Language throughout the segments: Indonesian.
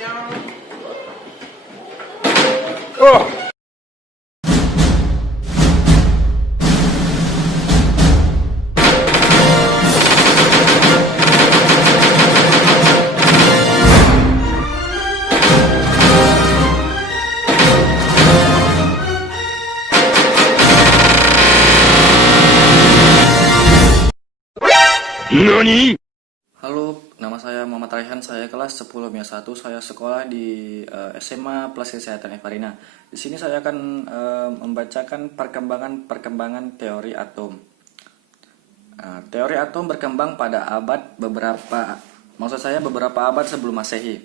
Oh. NANI? Halo, nama saya Muhammad Raihan, saya kelas 10 MIA 1, saya sekolah di SMA Plus Kesehatan Evarina. Di sini saya akan membacakan perkembangan teori atom. Teori atom berkembang pada beberapa abad sebelum Masehi.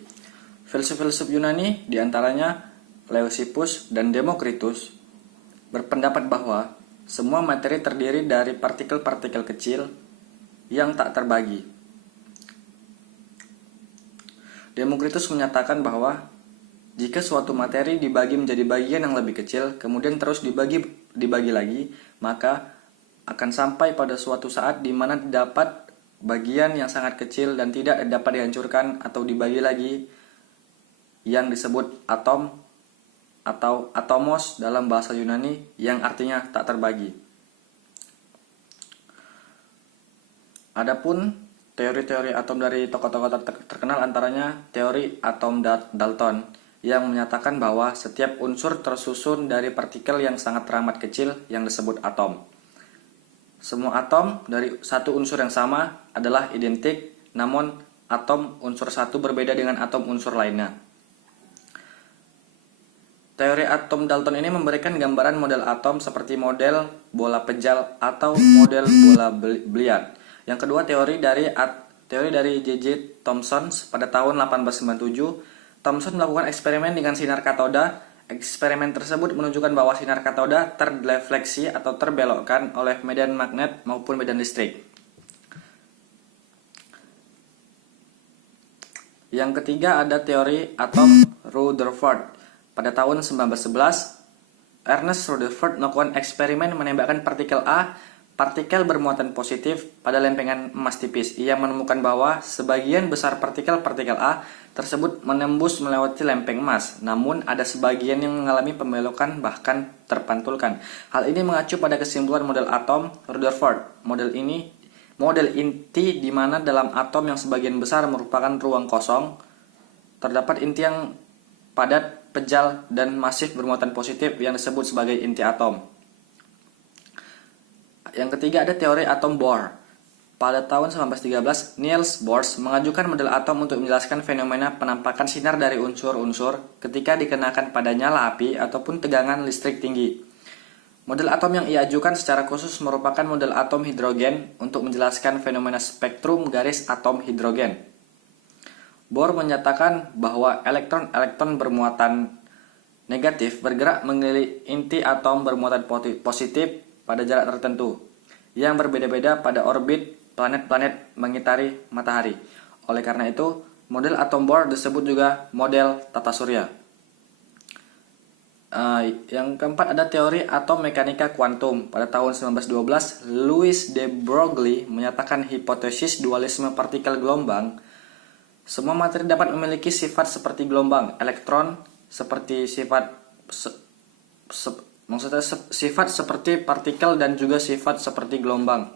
Filsuf-filsuf Yunani, diantaranya Leucippus dan Demokritus, berpendapat bahwa semua materi terdiri dari partikel-partikel kecil yang tak terbagi. Demokritus menyatakan bahwa jika suatu materi dibagi menjadi bagian yang lebih kecil, kemudian terus dibagi lagi, maka akan sampai pada suatu saat di mana dapat bagian yang sangat kecil dan tidak dapat dihancurkan atau dibagi lagi, yang disebut atom atau atomos dalam bahasa Yunani, yang artinya tak terbagi. Adapun teori-teori atom dari tokoh-tokoh terkenal antaranya teori atom Dalton yang menyatakan bahwa setiap unsur tersusun dari partikel yang sangat teramat kecil yang disebut atom. Semua atom dari satu unsur yang sama adalah identik, namun atom unsur satu berbeda dengan atom unsur lainnya. Teori atom Dalton ini memberikan gambaran model atom seperti model bola pejal atau model bola biliar. Yang kedua, teori dari J.J. Thomson pada tahun 1897. Thomson melakukan eksperimen dengan sinar katoda. Eksperimen tersebut menunjukkan bahwa sinar katoda terdefleksi atau terbelokkan oleh medan magnet maupun medan listrik. Yang ketiga ada teori atom Rutherford. Pada tahun 1911, Ernest Rutherford melakukan eksperimen menembakkan partikel A, partikel bermuatan positif, pada lempengan emas tipis. Ia menemukan bahwa sebagian besar partikel-partikel A tersebut menembus melewati lempeng emas, namun ada sebagian yang mengalami pembelokan bahkan terpantulkan. Hal ini mengacu pada kesimpulan model atom Rutherford. Model inti di mana dalam atom yang sebagian besar merupakan ruang kosong, terdapat inti yang padat, pejal, dan masif bermuatan positif yang disebut sebagai inti atom. Yang ketiga ada teori atom Bohr. Pada tahun 1913, Niels Bohr mengajukan model atom untuk menjelaskan fenomena penampakan sinar dari unsur-unsur ketika dikenakan pada nyala api ataupun tegangan listrik tinggi. Model atom yang ia ajukan secara khusus merupakan model atom hidrogen untuk menjelaskan fenomena spektrum garis atom hidrogen. Bohr menyatakan bahwa elektron-elektron bermuatan negatif bergerak mengelilingi inti atom bermuatan positif pada jarak tertentu yang berbeda-beda pada orbit planet-planet mengitari matahari. Oleh karena itu, model atom Bohr disebut juga model tata surya. Yang keempat ada teori atom mekanika kuantum. Pada tahun 1912, Louis de Broglie menyatakan hipotesis dualisme partikel gelombang. Semua materi dapat memiliki sifat seperti gelombang, elektron seperti sifat seperti partikel dan juga sifat seperti gelombang.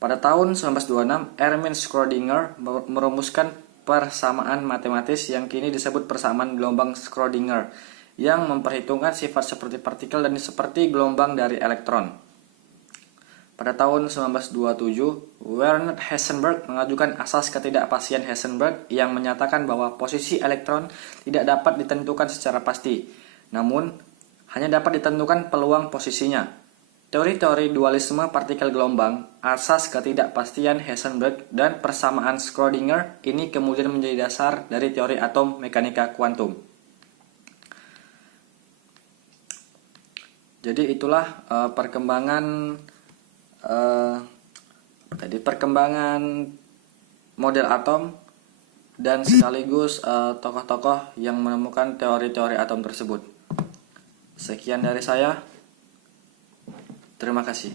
Pada tahun 1926, Erwin Schrödinger merumuskan persamaan matematis yang kini disebut persamaan gelombang Schrödinger yang memperhitungkan sifat seperti partikel dan seperti gelombang dari elektron. Pada tahun 1927, Werner Heisenberg mengajukan asas ketidakpastian Heisenberg yang menyatakan bahwa posisi elektron tidak dapat ditentukan secara pasti, namun hanya dapat ditentukan peluang posisinya. Teori-teori dualisme partikel gelombang, asas ketidakpastian Heisenberg, dan persamaan Schrödinger ini kemudian menjadi dasar dari teori atom mekanika kuantum. Jadi itulah perkembangan model atom dan sekaligus tokoh-tokoh yang menemukan teori-teori atom tersebut. Sekian dari saya. Terima kasih.